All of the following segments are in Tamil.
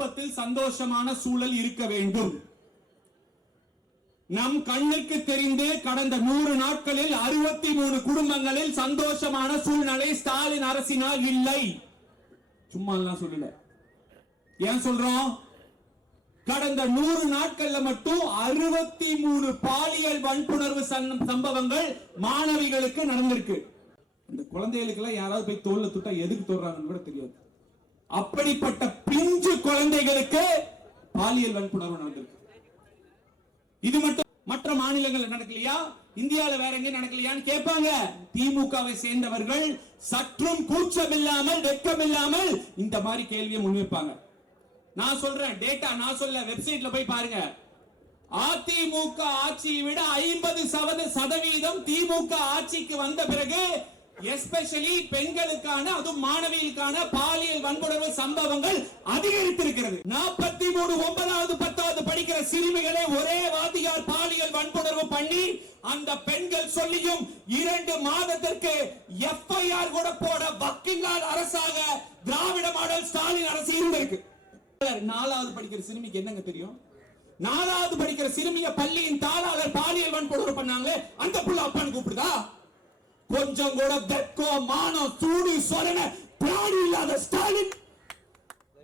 குடும்பத்தில் சந்தோஷமான சூழல் இருக்க வேண்டும். நம் கண்ணுக்கு தெரிந்து கடந்த 100 நாட்களில் 63 குடும்பங்களில் சந்தோஷமான சூழ்நிலை ஸ்டாலின் அரசினால் இல்லை. சும்மா எல்லாம் சொல்லல. ஏன் சொல்றோம்? கடந்த 100 நாட்கள்ல மட்டும் 63 பாலியல் வன்புணர்வு சம்பவங்கள் மாணவிகளுக்கு நடந்திருக்கு. இந்த குழந்தைகளுக்கு எல்லாம் யாராவது போய் தோல்ல தொட்டா எதுக்கு தொடுறாங்கன்னு கூட தெரியாது. அப்படிப்பட்ட பிஞ்சு குழந்தைகளுக்கு பாலியல் வன்புணர்வு நடந்திருக்கு. இது மட்டும் மற்ற மாநிலங்கள் நடக்கலையா? இந்தியாவில வேற எங்க நடக்கலையான்னு கேட்பாங்க. திமுகவை சேர்ந்தவர்கள் சற்றும் கூச்சமில்லாமல் வெட்கமில்லாமல் இந்த மாதிரி கேள்வியை முன்வைப்பாங்க. நான் சொல்றேன், டேட்டா நான் சொல்ல, வெப்சைட்ல போய் பாருங்க. அதிமுக ஆட்சியை விட 50% திமுக ஆட்சிக்கு வந்த பிறகு எஸ்பெஷலி பெண்களுக்கான, அதுவும் மாணவிகளுக்கான பாலியல் வன்புணர்வு சம்பவங்கள் அதிகரித்திருக்கிறது. 43 9வது 10வது படிக்கிற சிறுமிகளை ஒரே வாதியார் பாலியல் வன்புணர்வு பண்ணி அந்த பெண்கள் சொல்லியும் 2 மாதத்திற்கு எஃப்ஐஆர் கூட போட வக்கிங்கால் அரசாக திராவிட மாடல் ஸ்டாலின் அரசு இருந்திருக்கு. 4வது படிக்கிற சிறுமிக்கு என்னங்க தெரியும்? 4வது படிக்கிற சிறுமிய பள்ளியின் தாளாளர் பாலியல் வன்புணர்வு பண்ணாங்களே, அந்த புள்ள அப்பான்னு கூப்பிடுதா? கொஞ்சம் கூட வெட்கம், மானம், சூடு சொரண பிராணி இல்லாத ஸ்டாலின்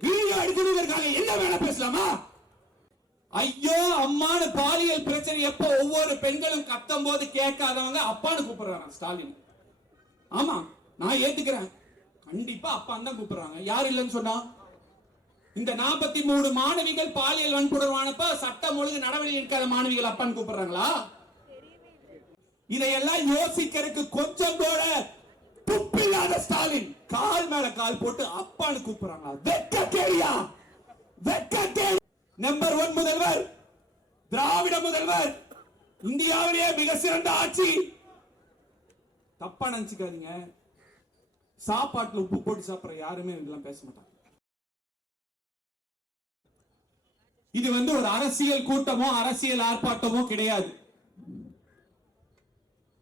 வீடியோ எடுக்கிறதுக்காக என்ன வேலை பேசலாமா? ஐயோ அம்மானு பாலியல் பிரச்சனை எப்ப ஒவ்வொரு பெண்களும் கத்தும் போது கேட்காதவங்க அப்பான்னு கூப்பிடுறாங்க ஸ்டாலின். ஆமா, நான் ஏத்துக்கிறேன், கண்டிப்பா அப்பான்னு தான் கூப்பிடுறாங்க. யார் இல்லைன்னு சொன்னா? இந்த 43 மாணவிகள் பாலியல் வன்புணர்வானப்ப சட்டம் ஒழுங்கு நடவடிக்கை எடுக்காத மாணவிகள் அப்பான்னு கூப்பிடுறாங்களா? இதையெல்லாம் யோசிக்கிறதுக்கு கொஞ்சம் கூட துப்பில்லாத ஸ்டாலின் கால் மேல கால் போட்டு அப்பான்னு கூப்பிடுறாங்க. வெட்கக்கேடியா? வெட்கக்கேடி. நம்பர் 1 முதல்வர், திராவிட முதல்வர், இந்தியாவிலேயே மிக சிறந்த ஆட்சி. தப்பா நினைச்சுக்காதீங்க, சாப்பாட்டுல உப்பு போட்டு சாப்பிடுற யாருமே இதெல்லாம் பேச மாட்டாங்க. இது ஒரு அரசியல் கூட்டமோ அரசியல் ஆர்ப்பாட்டமோ கிடையாது.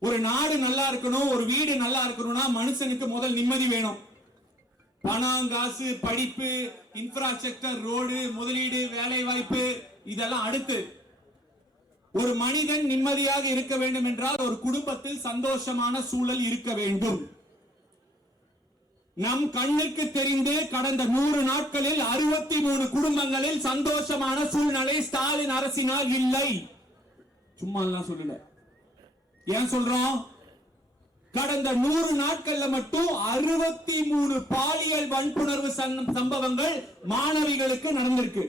ஒரு நாடு நல்லா இருக்கணும், ஒரு வீடு நல்லா இருக்கணும்னா மனுஷனுக்கு முதல் நிம்மதி வேணும். பணம், காசு, படிப்பு, இன்ஃப்ராஸ்ட்ரக்சர், ரோடு, முதலீடு, வேலை வாய்ப்பு இதெல்லாம் அடுத்து. ஒரு மனிதன் நிம்மதியாக இருக்க வேண்டும் என்றால் ஒரு குடும்பத்தில் சந்தோஷமான சூழல் இருக்க வேண்டும். நம் கண்ணுக்கு தெரிந்து கடந்த 100 நாட்களில் 63 குடும்பங்களில் சந்தோஷமான சூழ்நிலை ஸ்டாலின் அரசினால் இல்லை. சும்மா எல்லாம் சொல்லல. ஏன் சொல்றோம்? கடந்த 100 நாட்கள்ல மட்டும் 63 பாலியல் வன்புணர்வு சம்பவங்கள் மாணவிகளுக்கு நடந்திருக்கு.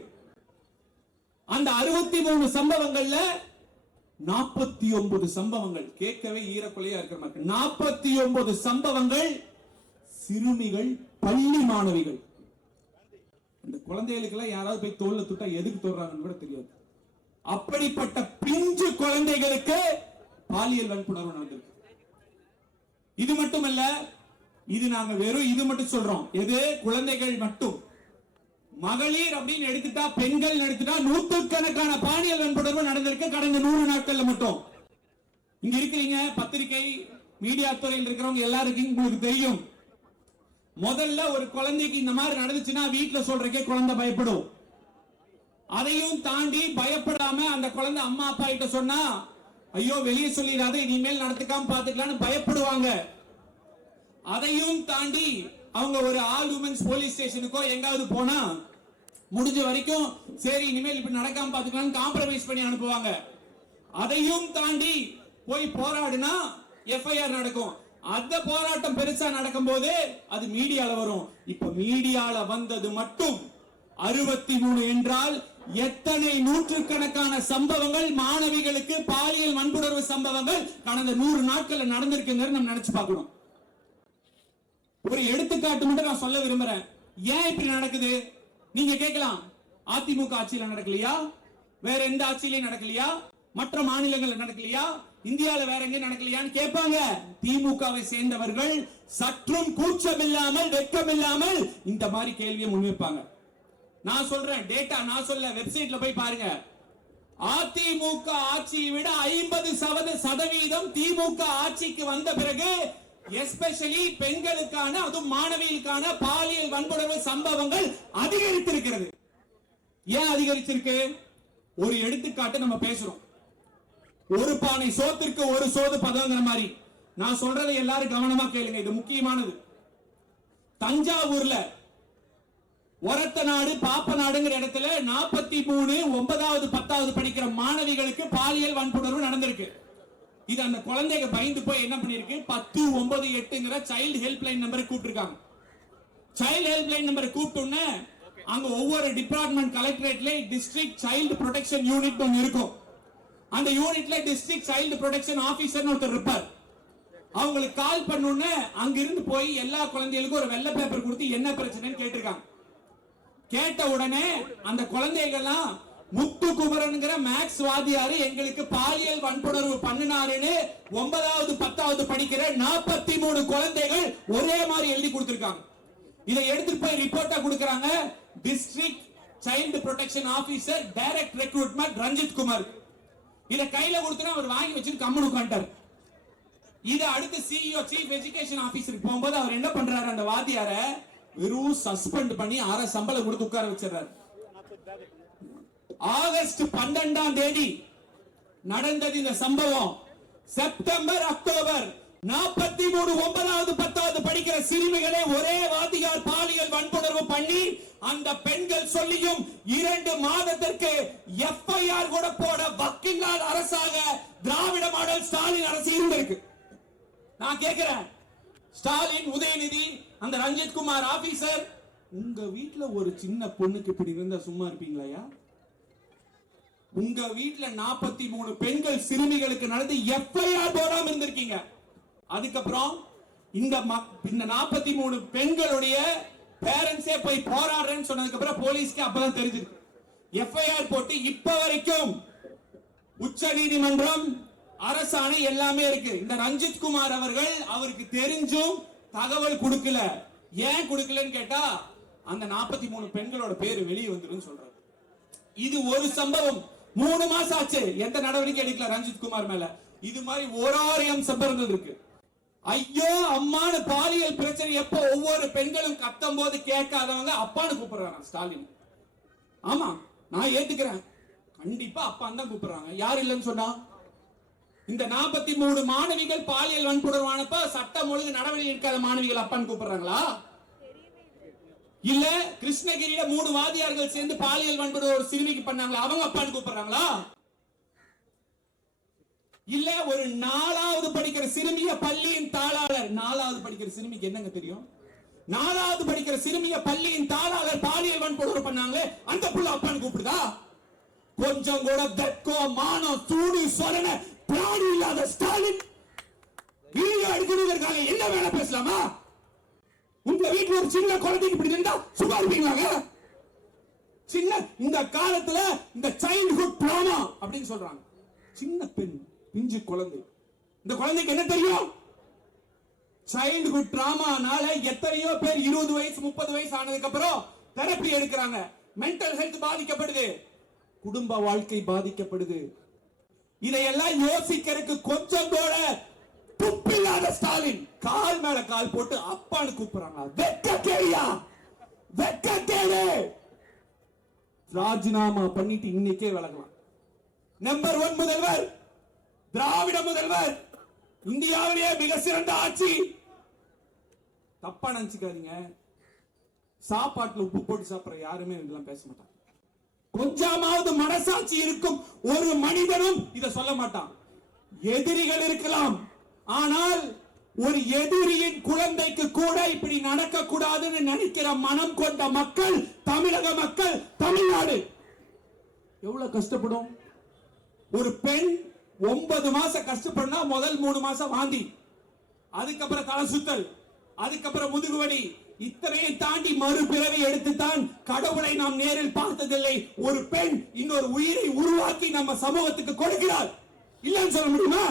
அந்த 63 சம்பவங்கள்ல 49 சம்பவங்கள், கேட்கவே ஈரக்குலையா இருக்கிற மாதிரி, 49 சம்பவங்கள் சிறுமிகள், பள்ளி மாணவிகள். இந்த குழந்தைகளுக்கு எல்லாம் யாராவது போய் தோல்ல தொட்டா எதுக்கு தொடுறாங்கன்னு கூட தெரியாது. அப்படிப்பட்ட பிஞ்சு குழந்தைகளுக்கு பாலியல் வன்புணர்வு நடந்திருக்கு. இது மட்டுமல்ல, இது நாங்க வெறும் இது மட்டும் சொல்றோம். எது? குழந்தைகள் மட்டும். மகளிர் அப்படின்னு எடுத்துட்டா, பெண்கள் எடுத்துட்டா நூற்றுக்கணக்கான பாலியல் வன்புணர்வு நடந்திருக்கு கடந்த 100 நாட்கள்ல மட்டும். இங்க இருக்கிறீங்க, பத்திரிகை மீடியா துறையில் இருக்கிறவங்க எல்லாருக்கும் உங்களுக்கு தெரியும். முதல்ல ஒரு குழந்தைக்கு இந்த மாதிரி நடந்துச்சுன்னா வீட்டுல சொல்றக்கே குழந்தை பயப்படும். அதையும் தாண்டி பயப்படாம அந்த குழந்தை அம்மா அப்பா கிட்ட சொன்னா, ஐயோ வெளியே சொல்லிடாத, இனிமேல் நடத்துக்காம பாத்துக்கலாம்னு பயப்படுவாங்க. அதையும் தாண்டி அவங்க ஒரு ஆல் உமன்ஸ் போலீஸ் ஸ்டேஷனுக்கோ எங்காவது போனா முடிஞ்ச வரைக்கும் சரி இனிமேல் இப்படி நடக்காம பாத்துக்கலாம்னு காம்ப்ரமைஸ் பண்ணி அனுப்புவாங்க. அதையும் தாண்டி போய் போராடுனா எஃப்ஐஆர் நடக்கும். அந்த போராட்டம் பெருசா நடக்கும் போது அது மீடியால வரும். இப்ப மீடியால வந்தது மட்டும் 63 என்றால் எத்தனை நூற்றுக்கணக்கான சம்பவங்கள் மாணவிகளுக்கு பாலியல் வன்புணர்வு சம்பவங்கள் கடந்த 100 நாட்கள்ல நடந்திருக்குங்கிறது நம்ம நினைச்சு பார்க்கணும். ஒரு எடுத்துக்காட்டு மட்டும் நான் சொல்ல விரும்புறேன். ஏன் இப்படி நடக்குது நீங்க கேட்கலாம். அதிமுக ஆட்சியில நடக்கலையா? வேற எந்த ஆட்சியிலையும் நடக்கலையா? மற்ற மாநிலங்கள் நடக்கலையா? இந்தியாவில வேற எங்க நடக்கலையான்னு கேட்பாங்க. திமுகவை சேர்ந்தவர்கள் சற்றும் கூச்சமில்லாமல் வெட்கமில்லாமல் இந்த மாதிரி கேள்வியை முன்வைப்பாங்க. நான் சொல்றேன், டேட்டா நான் சொல்ல, வெப்சைட்ல போய் பாருங்க. அதிமுக ஆட்சியை விட 50% திமுக ஆட்சிக்கு வந்த பிறகு எஸ்பெஷலி பெண்களுக்கான, அதுவும் மாணவிகளுக்கான பாலியல் வன்புணர்வு சம்பவங்கள் அதிகரித்திருக்கிறது. ஏன் அதிகரிச்சிருக்கு? ஒரு எடுத்துக்காட்டு நம்ம பேசுறோம். ஒரு பானை சோத்திற்கு ஒரு சோது பதங்கிற மாதிரி. நான் சொல்றதை எல்லாரும் கவனமா கேளுங்க, இது முக்கியமானது. தஞ்சாவூர்ல ஒரத்த நாடு பாப்ப நாடுங்கிற இடத்துல 43 9வது 10வது படிக்கிற மாணவிகளுக்கு பாலியல் வன்புணர்வு நடந்திருக்கு. இது அந்த குழந்தைங்க பயந்து போய் என்ன பண்ணிருக்கு, 10 9 8ங்கிற சைல்டு ஹெல்ப்லைன் நம்பரை கூப்பிட்டுருக்காங்க. சைல்டு ஹெல்ப்லைன் நம்பரை கூப்பிட்டோன்னே அங்க ஒவ்வொரு டிபார்ட்மெண்ட் கலெக்டரேட்ல டிஸ்ட்ரிக்ட் சைல்டு ப்ரொடெக்ஷன் யூனிட் ஒன்று இருக்கும். அந்த யூனிட்ல டிஸ்ட்ரிக்ட் சைல்டு ப்ரொடெக்ஷன் ஆபீசர் ஒருத்தர் இருப்பார். அவங்களுக்கு கால் பண்ணோன்னே அங்க இருந்து போய் எல்லா குழந்தைகளுக்கும் ஒரு வெள்ளை பேப்பர் கொடுத்து என்ன பிரச்சனைன்னு கேட்டிருக்காங்க. கேட்ட உடனே அந்த குழந்தைகள்லாம் முத்துக்குமரன்ங்கிற மேக்ஸ் வாதியாரு எங்களுக்கு பாலியல் வன்புணர்வு பண்ணினாருன்னு 9வது 10வது படிக்கிற 43 குழந்தைகள் ஒரே மாதிரி எழுதி கொடுத்திருக்காங்க. இதை எடுத்துட்டு போய் ரிப்போர்ட்டா கொடுக்கறாங்க district child protection officer direct recruitment Ranjith Kumar. இத கையில கொடுத்தா அவர் வாங்கி வச்சுட்டு கம்முனு உட்கார்ந்தார். இத அடுத்து சிஇஓ சீஃப் எஜுகேஷன் ஆபீசருக்கு போகும்போது அவர் என்ன பண்றாரு, அந்த வாதியார வெறும் சஸ்பெண்ட் பண்ணி 6 சம்பளம் கொடுத்து உட்கார வச்சிடறாரு. ஆகஸ்ட் 12ஆம் தேதி நடந்தது இந்த சம்பவம். செப்டம்பர் அக்டோபர் 43 9வது 10வது படிக்கிற சிறுமிகளை ஒரே வாதியார் பாலியல் வன்புணர்வு பண்ணி அந்த பெண்கள் சொல்லியும் 2 மாதத்திற்கு எஃப்ஐஆர் கூட போட வக்கில்லாத அரசாக திராவிட மாடல் ஸ்டாலின் அரசு இருந்திருக்கு. நான் கேட்கிறேன், ஸ்டாலின், உதயநிதி, அந்த ரஞ்சித் குமார் ஆபீசர், உங்க வீட்டுல ஒரு சின்ன பொண்ணுக்கு இப்படி இருந்தா சும்மா இருப்பீங்களா? உங்க வீட்டுல 43 பெண்கள் சிறுமிகளுக்கு நடந்து எஃப்ஐஆர் போடாம இருந்திருக்கீங்க. அதுக்கப்புறம் இந்த 43 பெண்களுடைய பேரண்ட்ஸே போய் போராடுறேன்னு சொன்னதுக்கு அப்புறம் போலீஸ்க்கு அப்பதான் தெரிஞ்சிருக்கு. எஃப்ஐஆர் போட்டு இப்ப வரைக்கும் உச்ச நீதிமன்றம் அரசாணை எல்லாமே இருக்கு. இந்த ரஞ்சித் குமார் அவர்கள் அவருக்கு தெரிஞ்சும் தகவல் கொடுக்கல. ஏன் கொடுக்கலன்னு கேட்டா அந்த 43 பெண்களோட பேரு வெளியே வந்துடும் சொல்றாரு. இது ஒரு சம்பவம். 3 மாசம் ஆச்சு, எந்த நடவடிக்கை எடுக்கல ரஞ்சித் குமார் மேல. இது மாதிரி 1000 சம்பவங்கள் இருக்கு. ஐயோ அம்மானு பாலியல் பிரச்சனை எப்ப ஒவ்வொரு பெண்களும் கத்தும் போது கேட்காதவங்க அப்பான்னு கூப்பிடுறாங்க ஸ்டாலின். ஆமா, நான் ஏத்துக்கிறேன், கண்டிப்பா அப்பான்னு தான் கூப்பிடுறாங்க. யார் இல்லைன்னு சொன்னா? இந்த 43 மாணவிகள் பாலியல் வன்புணர்வானப்ப சட்டம் ஒழுங்கு நடவடிக்கை எடுக்காத மாணவிகள் அப்பான்னு கூப்பிடுறாங்களா? இல்ல கிருஷ்ணகிரியில 3 வாதியார்கள் சேர்ந்து பாலியல் வன்புணர்வு ஒரு சிறுமிக்கு பண்ணாங்களா, அவங்க அப்பான்னு கூப்பிடுறாங்களா? இல்ல ஒரு 4வது படிக்கிற சிறுமிய பள்ளியின் தாளாளர், 4வது படிக்கிற சிறுமிக்கு என்னங்க தெரியும்? 4வது படிக்கிற சிறுமிய பள்ளியின் தாளாளர் பாலியல் வன்புணர்வு பண்ணாங்களே, அந்த புள்ள அப்பான்னு கூப்பிடுதா? கொஞ்சம் கூட வெட்கம், மானம், சூடு சொரண பிராணி இல்லாத ஸ்டாலின் வீடியோ எடுக்கிறதுக்காக என்ன வேலை பேசலாமா? உங்க வீட்டுல ஒரு சின்ன குழந்தைக்கு இப்படி இருந்தா சும்மா இருப்பீங்களாங்க? சின்ன இந்த காலத்துல இந்த சைல்ட்ஹுட் டிராமா அப்படின்னு சொல்றாங்க. சின்ன பெண், பிஞ்சு குழந்தை, இந்த குழந்தைக்கு என்ன தெரியும்? சைல்ட்ஹுட் டிராமானால எத்தனையோ பேர் 20 வயசு 30 வயசு ஆனதுக்கு அப்புறம் தெரப்பி எடுக்கிறாங்க. மென்டல் ஹெல்த் பாதிக்கப்படுது, குடும்ப வாழ்க்கை பாதிக்கப்படுது. இதையெல்லாம் யோசிக்கிறதுக்கு கொஞ்சம் கூட துப்பில்லாத ஸ்டாலின் கால் மேல கால் போட்டு அப்பான்னு கூப்பிடுறாங்க. வெட்கக்கேடியா, வெட்கக்கேடு. ராஜினாமா பண்ணிட்டு இன்னைக்கே விலகலாம். நம்பர் 1 முதல்வர், திராவிட முதல்வர், இந்தியாவிலேயே மிக சிறந்த ஆட்சி. தப்பா நினைச்சுக்காதீங்க, சாப்பாட்டுல உப்பு போட்டு சாப்பிடுற யாருமே இதெல்லாம் பேச மாட்டாங்க. கொஞ்சமாவது மனசாட்சி இருக்கும் ஒரு மனிதனும் இத சொல்ல மாட்டான். எதிரிகள் இருக்கலாம், ஆனால் ஒரு எதிரியின் குழந்தைக்கு கூட இப்படி நடக்க கூடாதுன்னு நினைக்கிற மனம் கொண்ட மக்கள் தமிழக மக்கள், தமிழ்நாடு எவ்வளவு கஷ்டப்படும். ஒரு பெண் 9 மாசம் கஷ்டப்படனா முதல் 3 மாசம் வாந்தி, அதுக்கப்புறம் தலை சுத்தல், அதுக்கப்புறம் முதுகுவலி, இத்தனையை தாண்டி மறுபிறவி எடுத்துத்தான் கடவுளை நாம் நேரில் பார்த்ததில்லை. ஒரு பெண் இன்னொரு உயிரை உருவாக்கி நம்ம சமூகத்துக்கு கொடுக்கிறார், இல்லன்னு சொல்ல முடியுமா?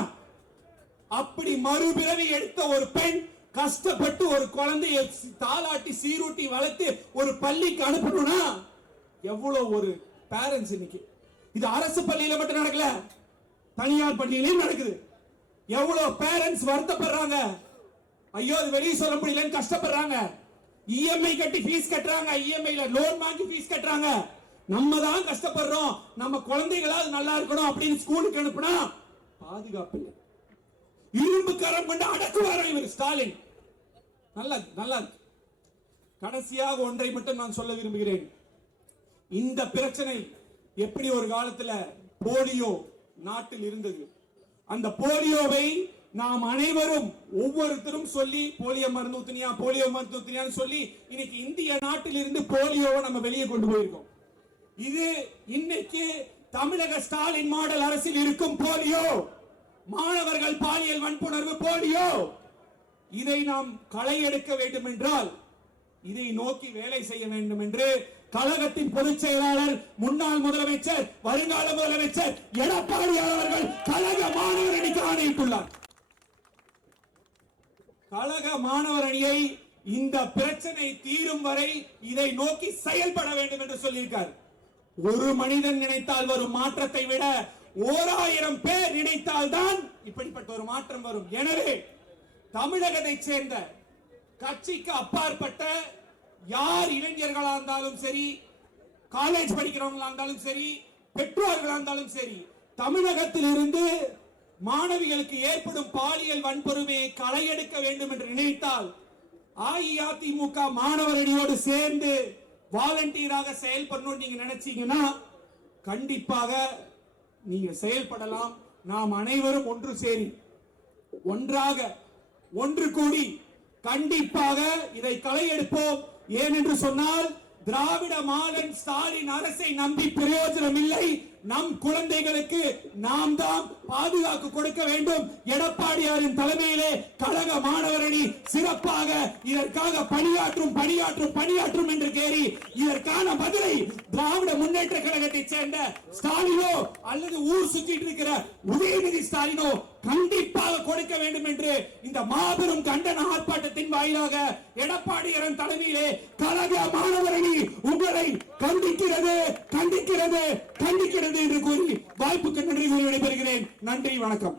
அப்படி மறுபிறவி எடுத்த ஒரு பெண் கஷ்டப்பட்டு ஒரு குழந்தையை தாளாட்டி சீரூட்டி வளர்த்து ஒரு பள்ளிக்கு அனுப்பணும்னா எவ்வளவு ஒரு பேரண்ட்ஸ். இன்னைக்கு இது அரசு பள்ளியில மட்டும் நடக்கல, தனியார் பள்ளியிலையும் நடக்குது. எவ்வளவு பேரண்ட்ஸ் வருத்தப்படுறாங்க, ஐயோ அது வெளியே சொல்ல முடியலன்னு கஷ்டப்படுறாங்க. இஎம்ஐ கட்டி ஃபீஸ் கட்டுறாங்க, இஎம்ஐல லோன் வாங்கி ஃபீஸ் கட்டுறாங்க. நம்ம தான் கஷ்டப்படுறோம், நம்ம குழந்தைகளாவது நல்லா இருக்கணும் அப்படின்னு ஸ்கூலுக்கு அனுப்புனா பாதுகாப்பு இல்லை. இரும்பு கரம் கொண்டு அடக்குவாரா இவர் ஸ்டாலின். நல்லா நல்லா. கடைசியாக ஒன்றை மட்டும் நான் சொல்ல விரும்புகிறேன். இந்த பிரச்சனை எப்படி ஒரு காலத்துல போலியோ நாட்டில் இருந்தது, அந்த போலியோவை நாம் அனைவரும் ஒவ்வொருத்தரும் சொல்லி போலியோ மருந்து ஊத்துனியா போலியோ மருந்து ஊத்துனியான்னு சொல்லி இன்னைக்கு இந்திய நாட்டில் இருந்து போலியோவை நம்ம வெளியே கொண்டு போயிருக்கோம். இது இன்னைக்கு தமிழக ஸ்டாலின் மாடல் அரசில் இருக்கும் போலியோ, மாணவர்கள் பாலியல் வன்புணர்வு போலியோ. இதை நாம் களை எடுக்க வேண்டும் என்றால் இதை நோக்கி வேலை செய்ய வேண்டும் என்று கழகத்தின் பொதுச் செயலாளர், முன்னாள் முதலமைச்சர், வருங்கால முதலமைச்சர் எடப்பாடி அவர்கள் கழக மாணவர் அணிக்கு ஆணையிட்டுள்ளார். கழக மாணவர் அணியை இந்த பிரச்சனை தீரும் வரை இதை நோக்கி செயல்பட வேண்டும் என்று சொல்லியிருக்கார். ஒரு மனிதன் நினைத்தால் வரும் மாற்றத்தை விட 1000 பேர் நினைத்தால் தான் இப்படிப்பட்ட ஒரு மாற்றம் வரும். எனவே தமிழகத்தை சேர்ந்த கட்சிக்கு அப்பாற்பட்ட யார் இளைஞர்களா இருந்தாலும் சரி, காலேஜ் படிக்கிறவங்களா இருந்தாலும் சரி, பெற்றோர்களா இருந்தாலும் சரி, தமிழகத்தில் இருந்து மாணவிகளுக்கு ஏற்படும் பாலியல் வன்கொடுமையை களையெடுக்க வேண்டும் என்று நினைத்தால் அஇஅதிமுக மாணவர் அணியோடு சேர்ந்து வாலண்டியராக செயல்படணும் நீங்க நினைச்சீங்கன்னா கண்டிப்பாக நீங்க செயல்படலாம். நாம் அனைவரும் ஒன்று சேரி ஒன்றாக ஒன்று கூடி கண்டிப்பாக இதை களையெடுப்போம். ஏனென்று சொன்னால் திராவிட மாடல் ஸ்டாலின் அரசை நம்பி பிரயோஜனம் இல்லை. நம் குழந்தைகளுக்கு நாம் தான் பாதுகாப்பு கொடுக்க வேண்டும். எடப்பாடியாரின் தலைமையிலே கழக மாணவர் அணி சிறப்பாக இதற்காக பணியாற்றும் என்று கேறி இதற்கான பதிலை திராவிட முன்னேற்ற கழகத்தை சேர்ந்த ஸ்டாலினோ அல்லது ஊர் சுற்றிட்டு இருக்கிற உதயநிதி ஸ்டாலினோ கண்டிப்பாக கொடுக்க வேண்டும் என்று இந்த மாபெரும் கண்டன ஆர்ப்பாட்டத்தின் வாயிலாக எடப்பாடியாரின் தலைமையிலே கழக மாணவர் அணி உங்களை கண்டிக்கிறது என்று கூறி வாய்ப்புக்கு நன்றி கூறி விடைபெறுகிறேன். நன்றி, வணக்கம்.